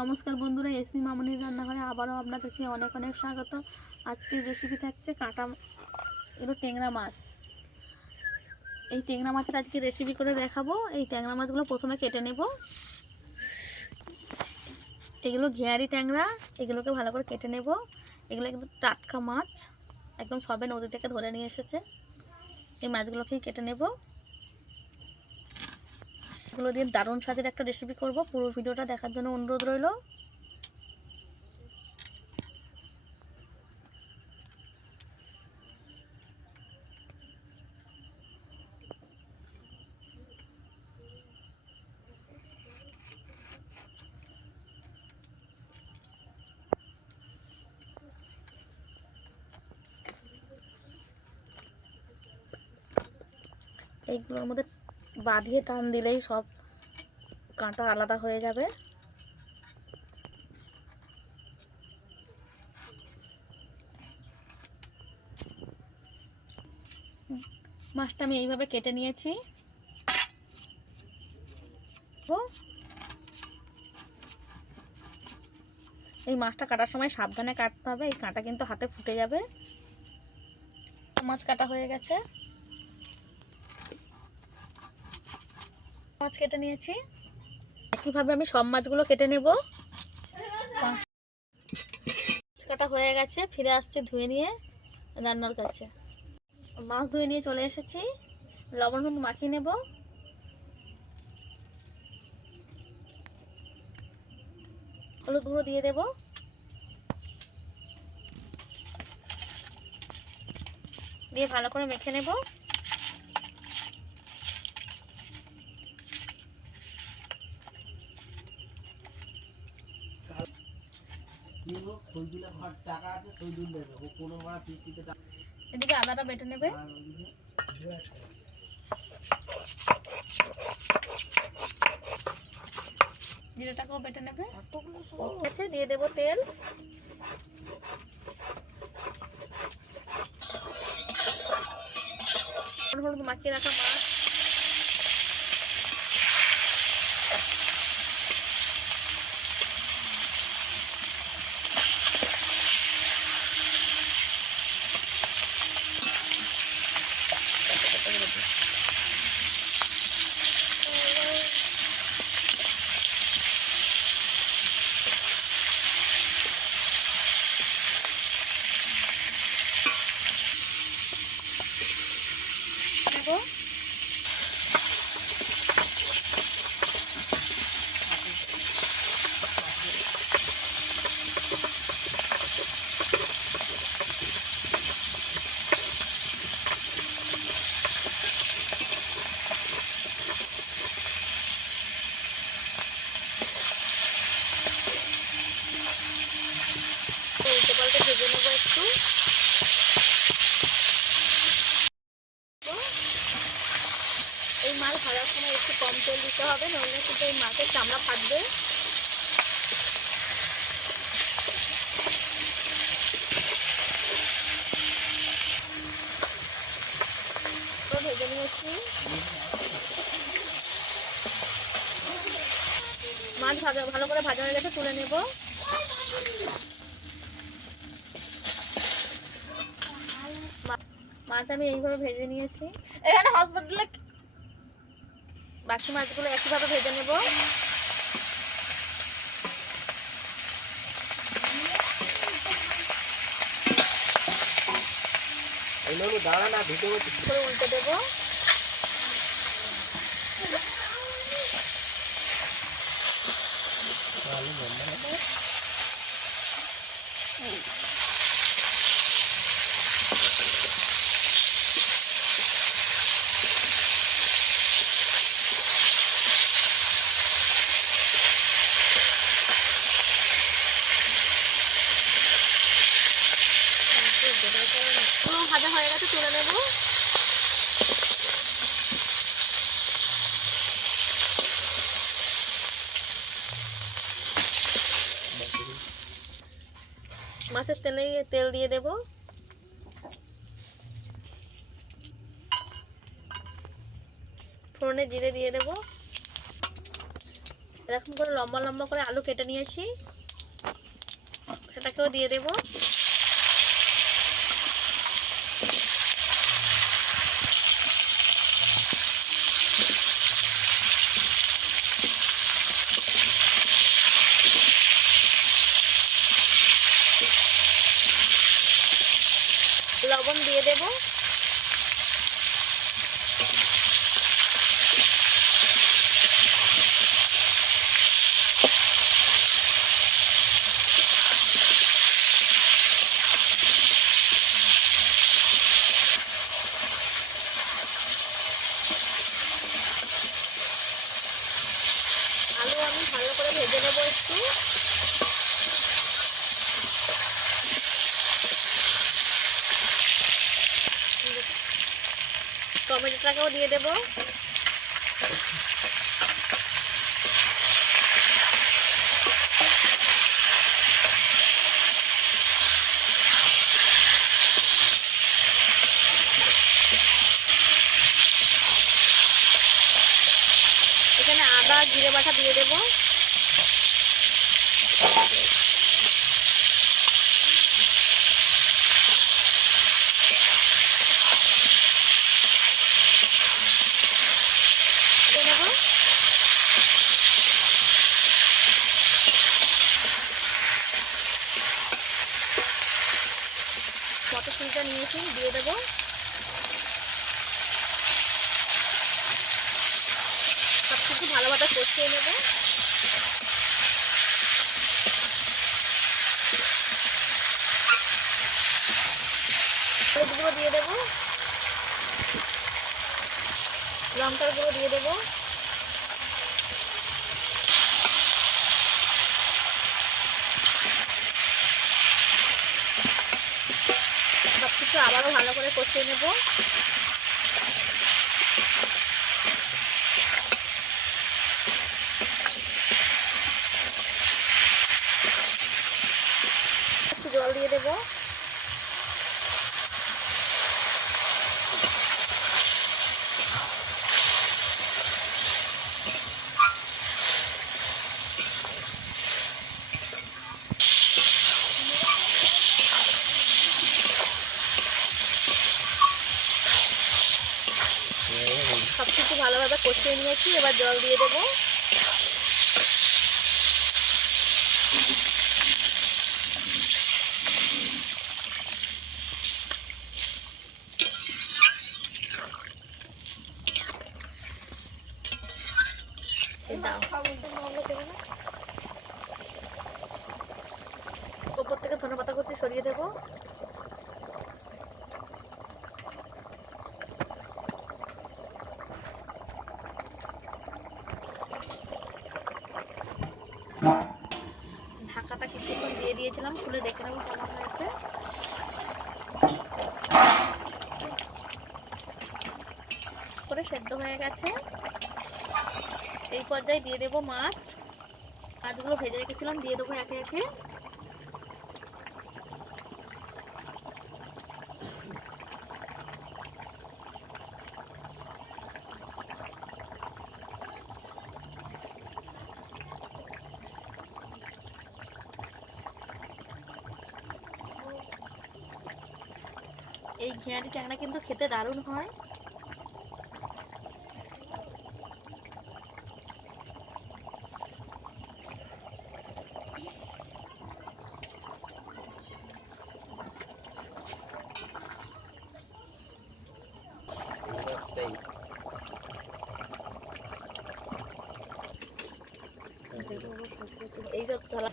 নমস্কার বন্ধুরা, এসপি মামনির রান্নাঘরে আবারও আপনাদেরকে অনেক অনেক স্বাগত। আজকের রেসিপি থাকছে এগুলো ট্যাংরা মাছ। এই ট্যাংরা মাছের আজকে রেসিপি করে দেখাবো। এই ট্যাংরা মাছগুলো প্রথমে কেটে নেব। এগুলো ঘেয়ারি ট্যাংরা, এগুলোকে ভালো করে কেটে নেব। এগুলো কিন্তু টাটকা মাছ, একদম সবে নদী থেকে ধরে নিয়ে এসেছে। এই মাছগুলোকেই কেটে নেব। এগুলো দিয়ে দারুণ স্বাদের একটা রেসিপি করব। পুরো ভিডিওটা দেখার জন্য অনুরোধ রইল। এইগুলোর মধ্যে বাঁধিয়ে টান দিলেই সব কাঁটা আলাদা হয়ে যাবে। মাছটা আমি এইভাবে কেটে নিয়েছি। এই মাছটা কাটার সময় সাবধানে কাটতে হবে, এই কাঁটা কিন্তু হাতে ফুটে যাবে। মাছ কাটা হয়ে গেছে, মাছ কেটে নিয়েছি। একইভাবে আমি সব মাছগুলো কেটে নেব। মাছ কাটা হয়ে গেছে, ফিরে আসছে ধুয়ে নিয়ে রান্নার কাছে। মাছ ধুয়ে নিয়ে চলে এসেছি। লবণ হলুদ মাখিয়ে নেব। হলুদ গুঁড়ো দিয়ে দেব। দিয়ে ভালো করে মেখে নেব। এদিকে আদাটা বেটে নেবে। জিরাটাকেও বেটে নেবে। দিয়ে দেবো তেল। হলুদ মাখিয়ে রাখা মাছ, নেব। উল্টে পাল্টে ভেজে নেবো একটু। এই মাছ ভাজার সময় একটু কম তেল দিতে হবে, নইলে কিন্তু এই মাছের চামড়া ফাটবে। তো ভেজে নিয়েছি। মাছ ভালো করে ভাজা হয়ে গেছে, তুলে নেব। মাছ আমি এইভাবে ভেজে নিয়েছি। এখানে হসপিটালে বাকি মাছগুলো একইভাবে ভেজে নেব। উল্টে দেবো। ভাজা হয়ে গেছে, তুলে নেব। মাছের তেল দিয়ে দেব। ফোড়নে জিরে দিয়ে দেব। এরকম করে লম্বা লম্বা করে আলু কেটে নিয়েছি, সেটাকেও দিয়ে দেব। লবণ দিয়ে দেব। আলু আমি ভালো করে ভেজে নেব একটু। টমেটোটাকেও দিয়ে দেব। এখানে আদা জিরে বাটা দিয়ে দেব। মটরশুঁটিটা নিয়েছি, দিয়ে দেবো। সব কিছু ভালোভাবে কষিয়ে নেব। হলুদ গুঁড়ো দিয়ে দেবো, লঙ্কার গুঁড়ো দিয়ে দেবো, সব কিছু আবারও ভালো করে কষিয়ে নেব। একটু জল দিয়ে দেবো। সব কিছু ভালোভাবে কষিয়ে নিয়েছি, এবার জল দিয়ে দেবো। উপর থেকে ধনেপাতা কুচি সরিয়ে দেবো। ঢাকাটা কিছুক্ষণ দিয়ে দিয়েছিলাম, খুলে দেখে নেবো কেমন হয়েছে। করে সেদ্ধ হয়ে গেছে। এই পর্যায়ে দিয়ে দেবো মাছগুলো ভেজে রেখেছিলাম, দিয়ে দেবো একে একে। এই ঘিয়ারি ট্যাংরা কিন্তু খেতে দারুণ হয়। এই সব ধরা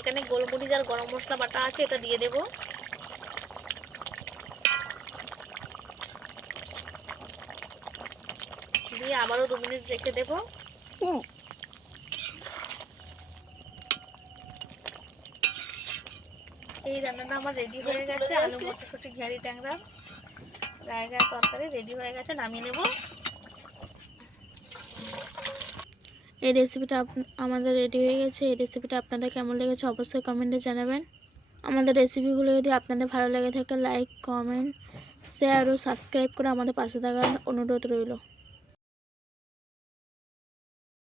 এখানে গোলমরিচ আর গরম মশলা বাটা আছে, এটা দিয়ে দেবো। দিয়ে আবারও 2 মিনিট রেখে দেবো। এই রান্নাটা আমার রেডি হয়ে গেছে। আলু মটরশুঁটি ঘিয়ারি ট্যাংরা গায়ে গায়ে তরকারি রেডি হয়ে গেছে, নামিয়ে নেব। এই রেসিপিটা আমাদের রেডি হয়ে গেছে। এই রেসিপিটা আপনাদের কেমন লেগেছে অবশ্যই কমেন্টে জানাবেন। আমাদের রেসিপিগুলো যদি আপনাদের ভালো লেগে থাকে লাইক কমেন্ট শেয়ার ও সাবস্ক্রাইব করে আমাদের পাশে থাকার অনুরোধ রইল।